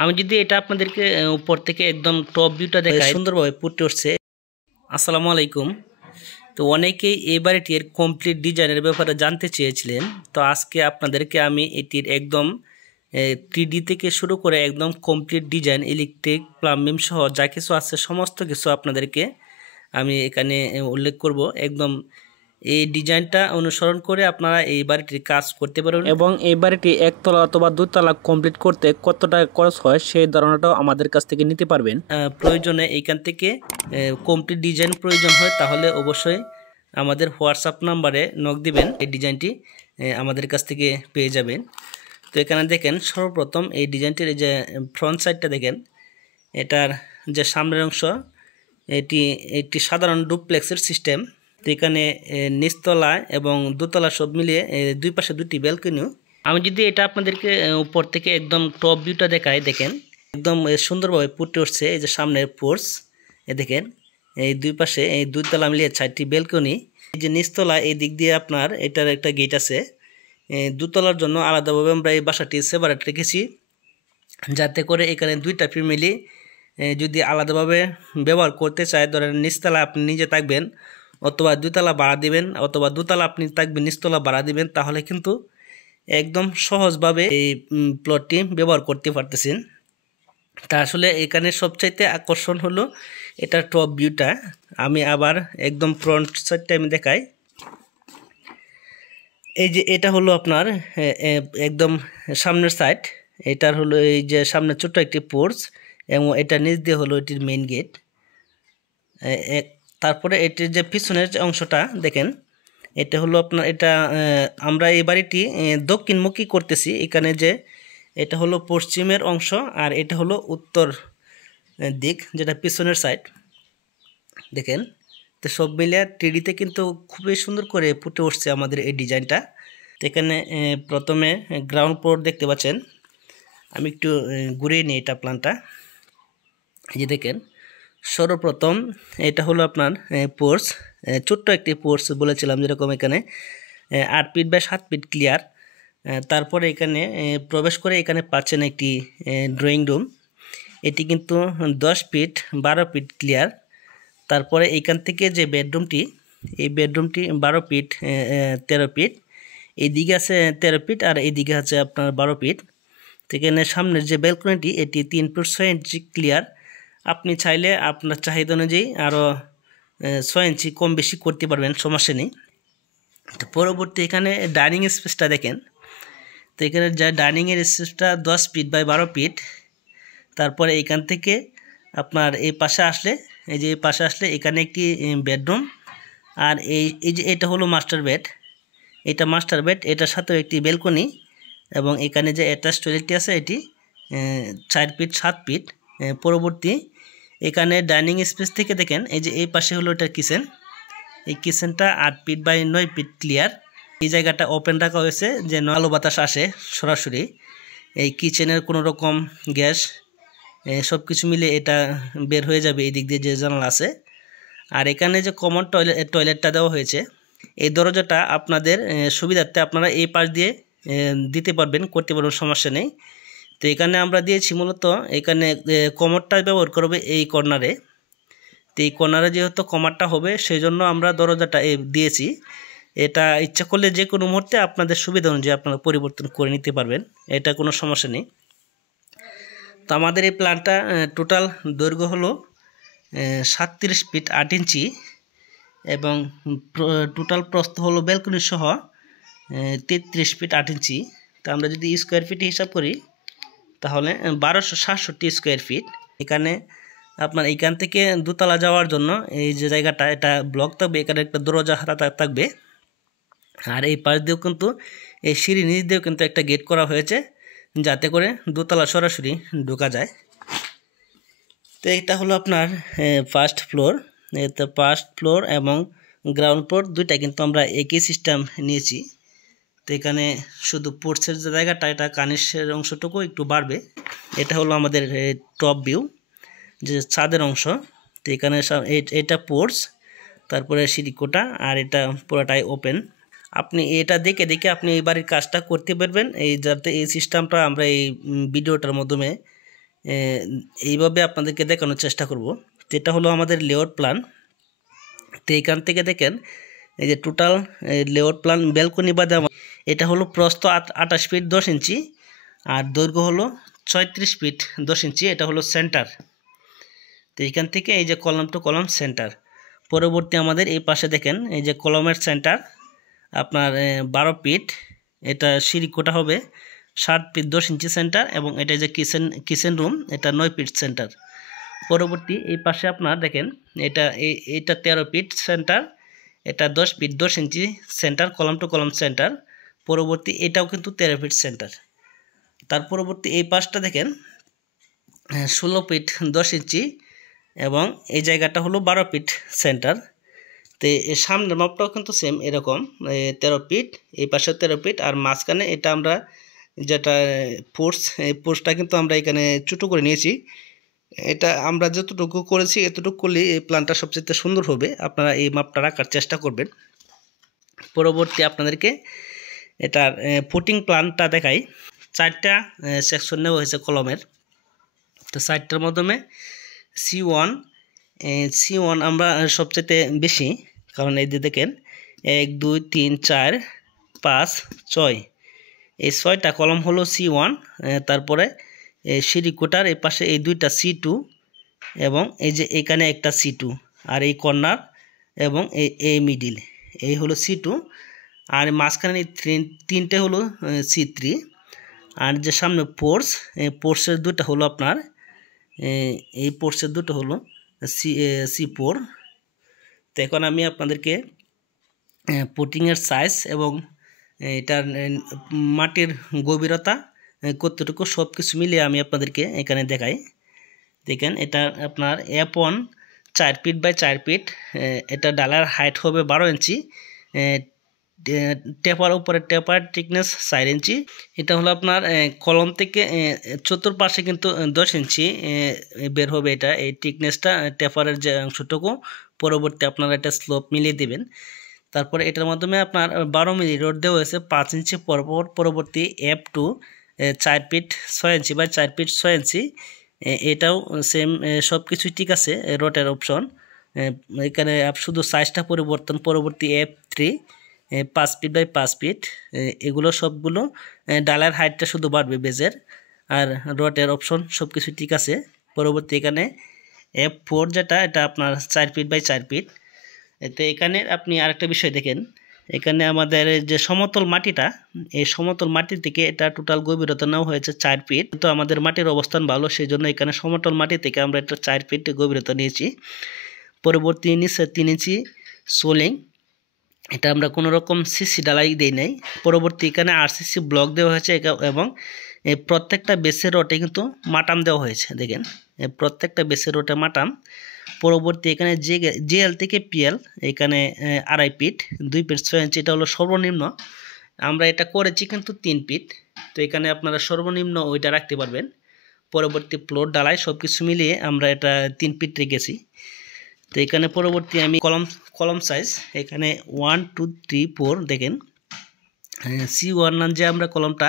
আমি যদি এটা আপনাদেরকে উপর থেকে একদম টপ ভিউটা দেখাই, সুন্দরভাবে ফুটে উঠছে। আসসালামু আলাইকুম। তো অনেকেই এই বাড়িটির কমপ্লিট ডিজাইনের ব্যাপারে জানতে চেয়েছিলেন। তো আজকে আপনাদেরকে আমি এটির একদম 3D থেকে শুরু করে একদম কমপ্লিট ডিজাইন, ইলেকট্রিক, প্লাম্বিং সহ যা কিছু আছে সমস্ত কিছু আপনাদেরকে আমি এখানে উল্লেখ করব। একদম এই ডিজাইনটা অনুসরণ করে আপনারা এই বাড়িটির কাজ করতে পারবেন এবং এই বাড়িটি একতলা অথবা দুতলা কমপ্লিট করতে কত টাকা খরচ হয় সেই ধারণাটাও আমাদের কাছ থেকে নিতে পারবেন। প্রয়োজনে এইখান থেকে কমপ্লিট ডিজাইন প্রয়োজন হয় তাহলে অবশ্যই আমাদের হোয়াটসঅ্যাপ নাম্বারে নক দিবেন, এই ডিজাইনটি আমাদের কাছ থেকে পেয়ে যাবেন। তো এখানে দেখেন সর্বপ্রথম এই ডিজাইনটির যে ফ্রন্ট সাইডটা দেখেন, এটার যে সামনের অংশ এটি একটি সাধারণ ডুপ্লেক্সের সিস্টেম। তো এখানে নিচতলা এবং দোতলা সব মিলিয়ে দুই পাশে দুটি ব্যালকনি। আমি যদি এটা আপনাদেরকে উপর থেকে একদম টপ ভিউটা দেখাই, দেখেন একদম সুন্দরভাবে ফুটে উঠছে। এই যে সামনের পোর্চ দেখেন, এই দুই পাশে এই দুইতলা মিলিয়ে 4টি ব্যালকনি। এই যে নিচতলা এই দিক দিয়ে আপনার এটার একটা গেট আছে। দোতলার জন্য আলাদাভাবে আমরা এই বাসাটি সেপারেট রেখেছি, যাতে করে এখানে দুইটা ফ্যামিলি যদি আলাদাভাবে ব্যবহার করতে চায়, ধরেন নিচতলা আপনি নিজে থাকবেন অথবা দুতলা ভাড়া দিবেন, অথবা দোতলা আপনি থাকবেন নিচতলা ভাড়া দিবেন, তাহলে কিন্তু একদম সহজভাবে এই প্লটটি ব্যবহার করতে পারতেছেন। তা আসলে এখানে সবচাইতে আকর্ষণ হলো এটা টপ ভিউটা। আমি আবার একদম ফ্রন্ট সাইডটা আমি দেখাই। এই যে এটা হলো আপনার একদম সামনের সাইড। এটার হলো এই যে সামনে ছোট্ট একটি পোর্চ এবং এটা নিচ দিয়ে হলো এটির মেইন গেট। তারপরে এটির যে পিছনের যে অংশটা দেখেন, এটা হলো আপনার এটা আমরা এই বাড়িটি দক্ষিণমুখী করতেছি। এখানে যে এটা হলো পশ্চিমের অংশ আর এটা হলো উত্তর দিক, যেটা পিছনের সাইড দেখেন। তো সব মিলিয়ে 3Dতে কিন্তু খুবই সুন্দর করে ফুটে উঠছে আমাদের এই ডিজাইনটা। তো এখানে প্রথমে গ্রাউন্ড ফ্লোর দেখতে পাচ্ছেন। আমি একটু ঘুরিয়ে নিই এটা প্ল্যানটা। এই যে দেখেন সর্বপ্রথম এটা হলো আপনার পোর্চ, ছোট্ট একটি পোর্চ বলেছিলাম, যেরকম এখানে 8 ফিট বাই 7 ফিট ক্লিয়ার। তারপরে এখানে প্রবেশ করে এখানে পাচ্ছেন একটি ড্রয়িং রুম। এটি কিন্তু 10 ফিট 12 ফিট ক্লিয়ার। তারপরে এইখান থেকে যে বেডরুমটি, এই বেডরুমটি 12 ফিট 13 ফিট। এইদিকে আছে 13 ফিট আর এইদিকে আছে আপনার 12 ফিট। তো এখানে সামনের যে ব্যালকনিটি এটি 3 ফিট 6 ইঞ্চি ক্লিয়ার। আপনি চাইলে আপনার চাহিদা অনুযায়ী আরও 6 ইঞ্চি কম বেশি করতে পারবেন, সমস্যা নেই। তো পরবর্তী এখানে ডাইনিং স্পেসটা দেখেন। তো এখানে যা ডাইনিংয়ের স্পেসটা 10 ফিট বাই 12 ফিট। তারপরে এখান থেকে আপনার এই পাশে আসলে, এই যে এই পাশে আসলে এখানে একটি বেডরুম আর এই যে এটা হলো মাস্টার বেড। এটা মাস্টার বেড, এটার সাথেও একটি ব্যালকনি এবং এখানে যে অ্যাটাচ টয়লেটটি আছে এটি 4 ফিট 7 ফিট। পরবর্তী এখানে ডাইনিং স্পেস থেকে দেখেন, এই যে এই পাশে হলো এটা কিচেন। এই কিচেনটা 8 ফিট বাই 9 ফিট ক্লিয়ার। এই জায়গাটা ওপেন রাখা হয়েছে যেন আলো বাতাস আসে সরাসরি। এই কিচেনের কোনো রকম গ্যাস সব কিছু মিলে এটা বের হয়ে যাবে এই দিক দিয়ে যে জানালা আছে। আর এখানে যে কমন টয়লেটটা দেওয়া হয়েছে, এই দরজাটা আপনাদের সুবিধার্থে আপনারা এই পাশ দিয়ে দিতে পারবেন, করতে পারবেন, সমস্যা নেই। তো এখানে আমরা দিয়েছি মূলত এখানে কমরটা ব্যবহার করবে এই কর্নারে। তো এই কর্নারে যেহেতু কমারটা হবে সেই জন্য আমরা দরজাটা দিয়েছি। এটা ইচ্ছা করলে যে কোনো মুহূর্তে আপনাদের সুবিধা অনুযায়ী আপনারা পরিবর্তন করে নিতে পারবেন, এটা কোনো সমস্যা নেই। তো আমাদের এই প্ল্যানটা টোটাল দৈর্ঘ্য হলো 37 ফিট 8 ইঞ্চি এবং টোটাল প্রস্থ হলো ব্যালকনি সহ 33 ফিট 8 ইঞ্চি। তো আমরা যদি স্কোয়ার ফিট হিসাব করি তাহলে 1267 স্কোয়ার ফিট। এখানে আপনার এইখান থেকে দোতলা যাওয়ার জন্য এই যে জায়গাটা এটা ব্লক থাকবে, এখানে একটা দরজা থাকবে আর এই পাশ দিয়েও কিন্তু এই সিঁড়ি নিচ দিয়েও কিন্তু একটা গেট করা হয়েছে যাতে করে দোতলা সরাসরি ঢোকা যায়। তো এটা হলো আপনার ফার্স্ট ফ্লোর। তো ফার্স্ট ফ্লোর এবং গ্রাউন্ড ফ্লোর দুইটা কিন্তু আমরা একই সিস্টেম নিয়েছি। তো এখানে শুধু পোর্চের যে জায়গাটা এটা কানিসের অংশটুকু একটু বাড়বে। এটা হলো আমাদের টপ ভিউ, যে ছাদের অংশ। তো এখানে এটা পোর্চ, তারপরে সিঁড়িকোটা আর এটা পুরোটাই ওপেন। আপনি এটা দেখে দেখে আপনি এই বাড়ির কাজটা করতে পারবেন, এই যাতে এই সিস্টেমটা আমরা এই ভিডিওটার মাধ্যমে এইভাবে আপনাদেরকে দেখানোর চেষ্টা করব। যেটা হলো আমাদের লেআউট প্ল্যান। তো এইখান থেকে দেখেন এই যে টোটাল লেআউট প্ল্যান ব্যালকনি বাদে এটা হলো প্রস্থ 28 ফিট 10 ইঞ্চি আর দৈর্ঘ্য হলো 36 ফিট 10 ইঞ্চি। এটা হলো সেন্টার। তো এইখান থেকে এই যে কলাম টু কলাম সেন্টার। পরবর্তী আমাদের এই পাশে দেখেন এই যে কলামের সেন্টার আপনার 12 ফিট। এটা সিঁড়ি কোটা হবে 7 ফিট 10 ইঞ্চি সেন্টার এবং এটা যে কিচেন রুম এটা 9 ফিট সেন্টার। পরবর্তী এই পাশে আপনার দেখেন এটা 13 ফিট সেন্টার, এটা 10 feet 10 inch centre, column to column centre. পরবর্তী এটাও কিন্তু 13 ফিট সেন্টার। তার পরবর্তী এই পাশটা দেখেন 16 ফিট 10 ইঞ্চি এবং এই জায়গাটা হলো 12 ফিট সেন্টার। তো এর সামনের মাপটাও কিন্তু সেম এরকম 13 ফিট, এই পাশে 13 ফিট আর মাঝখানে এটা আমরা যেটা পোর্স, এই পোর্সটা কিন্তু আমরা এখানে ছোটো করে নিয়েছি। এটা আমরা যতটুকু করেছি এতটুকু করলে এই প্ল্যানটা সবচেয়ে সুন্দর হবে। আপনারা এই মাপটা রাখার চেষ্টা করবেন। পরবর্তী আপনাদেরকে এটার ফুটিং প্ল্যানটা দেখাই। 4টা সেকশন নেওয়া হয়েছে কলমের। তো 4টার মাধ্যমে C1 আমরা সবচেয়ে বেশি, কারণ এই যে দেখেন 1 2 3 4 5 6 এই 6টা কলম হলো C1। তারপরে সিঁড়ি কোটার এই পাশে এই 2টা C2 এবং এই যে এখানে একটা C2 আর এই কর্নার এবং এই মিডিল এই হলো C2 আর মাঝখানে এই 3টে হলো C3 আর যে সামনে পোর্সের 2টা হলো আপনার এই পোর্সের 2টা হলো C4। তো এখন আমি আপনাদেরকে পুটিংয়ের সাইজ এবং এটার মাটির গভীরতা কতটুকু সব কিছু মিলিয়ে আমি আপনাদেরকে এখানে দেখাই। দেখেন এটা আপনার F1 4 ফিট বাই 4 ফিট। এটা ডালার হাইট হবে 12 ইঞ্চি, টেপার উপরে টেপার থিকনেস 4 ইঞ্চি। এটা হলো আপনার কলম থেকে চতুর্পাশে কিন্তু 10 ইঞ্চি বের হবে। এটা এই থিকনেসটা টেপারের যে অংশটুকু। পরবর্তী আপনারা এটা স্লোপ মিলিয়ে দেবেন। তারপরে এটার মাধ্যমে আপনার 12 মিলি রড দেওয়া হয়েছে 5 ইঞ্চি পরপর। পরবর্তী F2 4 feet 6 inch by 4 feet 6 inch. এটাও সেম, সব কিছুই ঠিক আছে রডের অপশন। এখানে শুধু সাইজটা পরিবর্তন। পরবর্তী F3 5 ফিট বাই 5 ফিট। এগুলো সবগুলো ডালার হাইটটা শুধু বাড়বে বেজের, আর রডের অপশন সব কিছু ঠিক আছে। পরবর্তী এখানে F4 যেটা এটা আপনার 4 ফিট বাই 4 ফিট। তো এখানে আপনি আরেকটা বিষয় দেখেন, এখানে আমাদের যে সমতল মাটিটা, এই সমতল মাটি থেকে এটা টোটাল গভীরতা নেওয়া হয়েছে 4 ফিট। তো আমাদের মাটির অবস্থান ভালো, সেই জন্য এখানে সমতল মাটি থেকে আমরা এটা 4 ফিট গভীরতা নিয়েছি। পরবর্তী নিচে 3 ইঞ্চি সোলিং, এটা আমরা কোনো রকম সিসি ডালাই দেই নাই। পরবর্তী এখানে RCC ব্লক দেওয়া হয়েছে এবং প্রত্যেকটা বেসের রোটে কিন্তু মাটাম দেওয়া হয়েছে। দেখেন প্রত্যেকটা বেসের রোটে মাটাম। পরবর্তী এখানে JL থেকে PL এখানে 2.5 ফিট 2 ফিট 6 ইঞ্চি। এটা হলো সর্বনিম্ন। আমরা এটা করেছি কিন্তু 3 ফিট। তো এখানে আপনারা সর্বনিম্ন ওইটা রাখতে পারবেন। পরবর্তী ফ্লোর ডালাই সব কিছু মিলিয়ে আমরা এটা 3 ফিট রেখেছি। তো এখানে পরবর্তী আমি কলম সাইজ এখানে 1 2 3 4 দেখেন C1 যে আমরা কলমটা,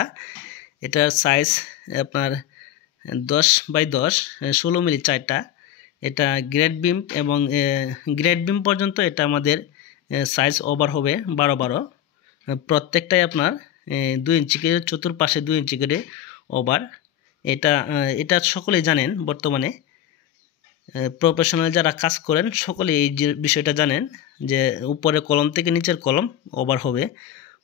এটার সাইজ আপনার 10 বাই 10 16 মিলি 4টা। এটা গ্রেড বিম এবং গ্রেড বিম পর্যন্ত এটা আমাদের সাইজ ওভার হবে 12 প্রত্যেকটাই আপনার 2 ইঞ্চি করে, চতুর্পাশে 2 ইঞ্চি করে ওভার। এটা সকলেই জানেন, বর্তমানে প্রফেশনাল যারা কাজ করেন সকলেই এই বিষয়টা জানেন যে উপরে কলম থেকে নিচের কলম ওভার হবে।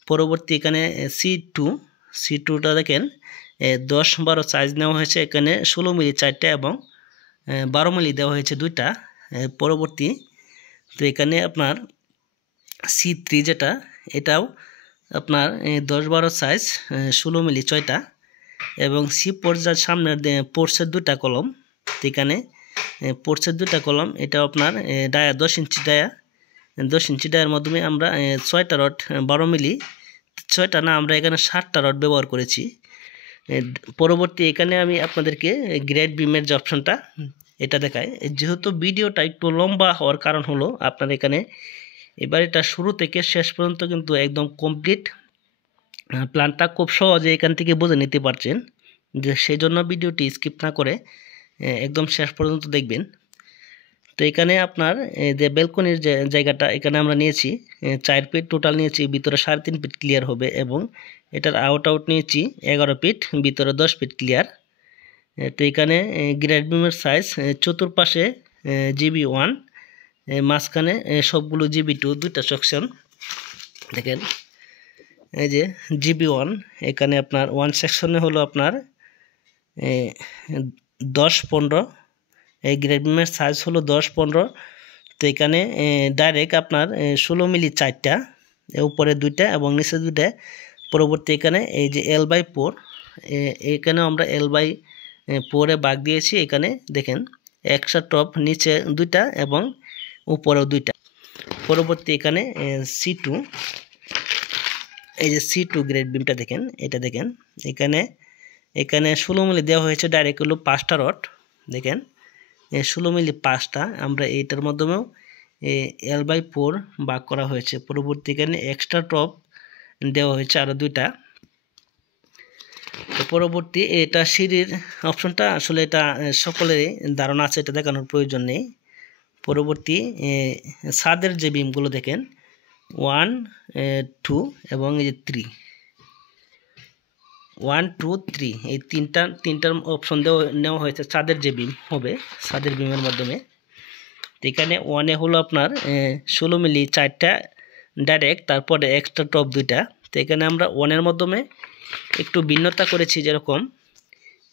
পরবর্তী এখানে C2টা দেখেন 10 12 সাইজ নেওয়া হয়েছে। এখানে 16 মিলি 4টা এবং 12 মিলি দেওয়া হয়েছে 2টা। পরবর্তী তো এখানে আপনার C3 যেটা, এটাও আপনার 10 12 সাইজ 16 মিলি 6টা এবং C4 যার সামনে পোর্সের 2টা কলম। এখানে পোর্সের 2টা কলম, এটা আপনার ডায়া 10 ইঞ্চি ডায়া। 10 ইঞ্চি ডায়ার মাধ্যমে আমরা 6টা রড 12 মিলি 6টা না, আমরা এখানে 7টা রড ব্যবহার করেছি। পরবর্তী এখানে আমি আপনাদেরকে গ্রেড বিমের যে অপশনটা এটা দেখাই। যেহেতু ভিডিওটা একটু লম্বা হওয়ার কারণ হলো আপনার এখানে এবার এটা শুরু থেকে শেষ পর্যন্ত কিন্তু একদম কমপ্লিট প্ল্যানটা খুব সহজে এখান থেকে বুঝে নিতে পারছেন। সেই জন্য ভিডিওটি স্কিপ না করে একদম শেষ পর্যন্ত দেখবেন। তো এখানে আপনার যে ব্যালকনির যে জায়গাটা এখানে আমরা নিয়েছি 4 ফিট টোটাল নিয়েছি, ভিতরে 3.5 ফিট ক্লিয়ার হবে এবং এটার আউট নিয়েছি 11 ফিট, ভিতরে 10 ফিট ক্লিয়ার। তো এখানে গ্রেড বিমের সাইজ চতুর্পাশে GB1, মাঝখানে সবগুলো GB2, দুইটা সেকশন দেখেন। এই যে GB1 এখানে আপনার 1 সেকশনে হলো আপনার 10-15, এই গ্রেড বিমের সাইজ হলো 10-15। তো এখানে ডাইরেক্ট আপনার 16 মিলি 4টা, উপরে 2টা এবং নিচে 2টা। পরবর্তী এখানে এই যে L/4, এখানে আমরা L/4 ভাগ দিয়েছি। এখানে দেখেন এক্সট্রা টপ নিচে 2টা এবং উপরেও 2টা। পরবর্তী এখানে C2, এই যে C2 গ্রেড বিমটা দেখেন, এটা দেখেন এখানে 16 মিলি দেওয়া হয়েছে, ডাইরেক্ট হলো 5টা রড দেখেন 16 মিলি 5টা। আমরা এইটার মাধ্যমেও L/4 ভাগ করা হয়েছে। পরবর্তী এখানে এক্সট্রা টপ দেওয়া হয়েছে আরও 2টা। তো পরবর্তী এটা সিঁড়ির অপশনটা আসলে এটা সকলেরই ধারণা আছে, এটা দেখানোর প্রয়োজন নেই। পরবর্তী ছাদের যে বিমগুলো দেখেন 1, 2 এবং এই যে 3, 1, 2, 3 এই তিনটার অপশন নেওয়া হয়েছে ছাদের যে বিম হবে, ছাদের বিমের মাধ্যমে। তো এখানে 1-এ হলো আপনার 16 মিলি 4টা ডাইরেক্ট, তারপরে এক্সট্রা টপ 2টা। তো এখানে আমরা 1-এর মাধ্যমে একটু ভিন্নতা করেছি, যেরকম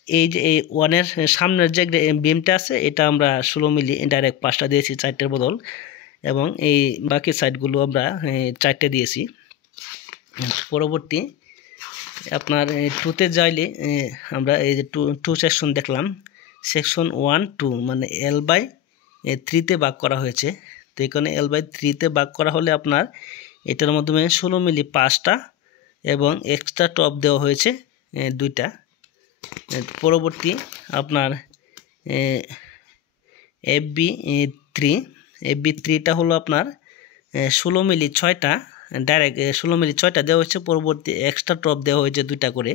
এই যে এই 1-এর সামনের যে বিমটা আছে এটা আমরা 16 মিলি ডাইরেক্ট 5টা দিয়েছি 4টের বদল, এবং এই বাকি সাইডগুলো আমরা 4টে দিয়েছি। পরবর্তী আপনার 2তে যাইলে আমরা এই যে 2 সেকশন দেখলাম, সেকশন 1, 2 মানে L/3-তে ভাগ করা হয়েছে। তো এখানে L/3-তে ভাগ করা হলে আপনার এটার মাধ্যমে 16 মিলি 5টা এবং এক্সট্রা টপ দেওয়া হয়েছে 2টা। পরবর্তী আপনার FB3টা হলো আপনার 16 মিলি 6টা, ডাইরেক্ট 16 মিলি 6টা দেওয়া হয়েছে, পরবর্তী এক্সট্রা টপ দেওয়া হয়েছে 2টা করে।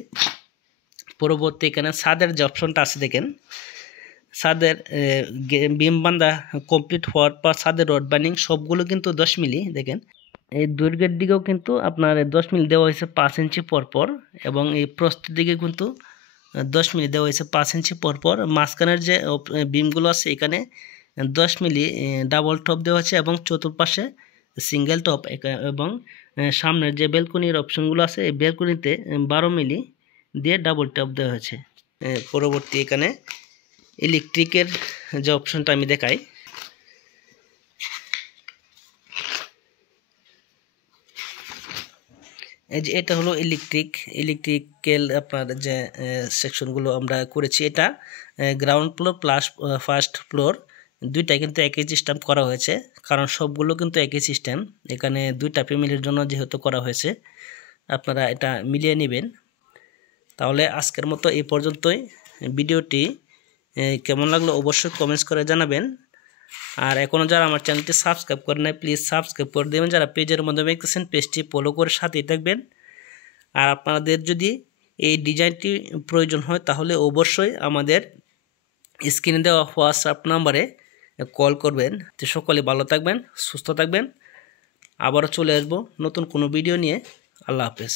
পরবর্তী এখানে ছাদের যে অপশনটা আছে দেখেন, ছাদের বিম বান্ধা কমপ্লিট হওয়ার পর ছাদের রড বাইন্ডিং সবগুলো কিন্তু 10 মিলি দেখেন। এই দৈর্ঘ্যের দিকেও কিন্তু আপনার 10 মিলি দেওয়া হয়েছে 5 ইঞ্চি পরপর, এবং এই প্রস্থের দিকে কিন্তু 10 মিলি দেওয়া হয়েছে 5 ইঞ্চি পরপর। মাঝখানের যে বিমগুলো আছে এখানে 10 মিলি ডাবল টপ দেওয়া হয়েছে এবং চতুর্পাশে সিঙ্গেল টপ, এবং সামনের যে ব্যালকনির অপশনগুলো আছে এই ব্যালকনিতে 12 মিলি দিয়ে ডাবল টপ দেওয়া হয়েছে। পরবর্তী এখানে ইলেকট্রিকের যে অপশনটা আমি দেখাই, এই যে এটা হলো ইলেকট্রিক্যাল আপনার যে সেকশনগুলো আমরা করেছি, এটা ground floor plus first floor দুইটাই কিন্তু একই সিস্টেম করা হয়েছে, কারণ সবগুলো কিন্তু একই সিস্টেম। এখানে 2টা ফ্যামিলির জন্য যেহেতু করা হয়েছে, আপনারা এটা মিলিয়ে নেবেন। তাহলে আজকের মতো এই পর্যন্তই। ভিডিওটি কেমন লাগলো অবশ্যই কমেন্টস করে জানাবেন। আর এখনও যারা আমার চ্যানেলটি সাবস্ক্রাইব করেন নাই প্লিজ সাবস্ক্রাইব করে দেবেন। যারা পেজের মাধ্যমে দেখতেছেন পেজটি ফলো করে সাথেই থাকবেন। আর আপনাদের যদি এই ডিজাইনটি প্রয়োজন হয় তাহলে অবশ্যই আমাদের স্ক্রিনে দেওয়া হোয়াটসঅ্যাপ নাম্বারে কল করবেন। তো সকলে ভালো থাকবেন, সুস্থ থাকবেন। আবারও চলে আসবো নতুন কোনো ভিডিও নিয়ে। আল্লাহ হাফেজ।